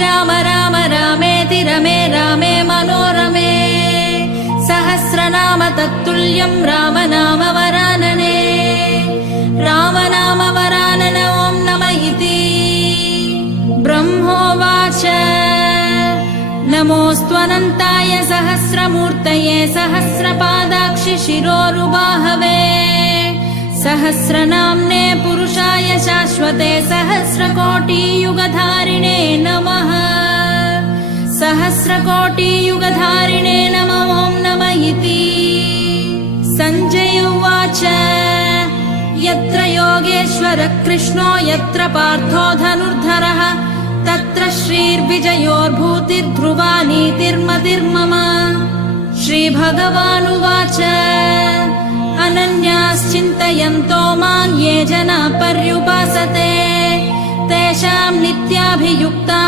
श्रीराम राम रामेति रमे रामे मनोरमे सहस्रनाम तत्तुल्यं रामनाम वरानने रामनाम वरानन ॐ नमः इति ब्रह्मोवाच नमोऽस्त्वनन्ताय सहस्रमूर्तये सहस्रपादाक्षि शिरोरुबाहवे सहस्रनाम्ने पुरुषाय शाश्वते सहस्रकोटियुगधारिणे नमः सहस्रकोटियुगधारिणे नमः ॐ नमः इति सञ्जय उवाच यत्र योगेश्वरः कृष्णो यत्र पार्थो धनुर्धरः तत्र श्रीर्विजयोर्भूतिर्ध्रुवा नीतिर्मतिर्मम श्रीभगवानुवाच अनन्याश्चिन्तयन्तो मां ये जना पर्युपासते तेषां नित्याभियुक्ता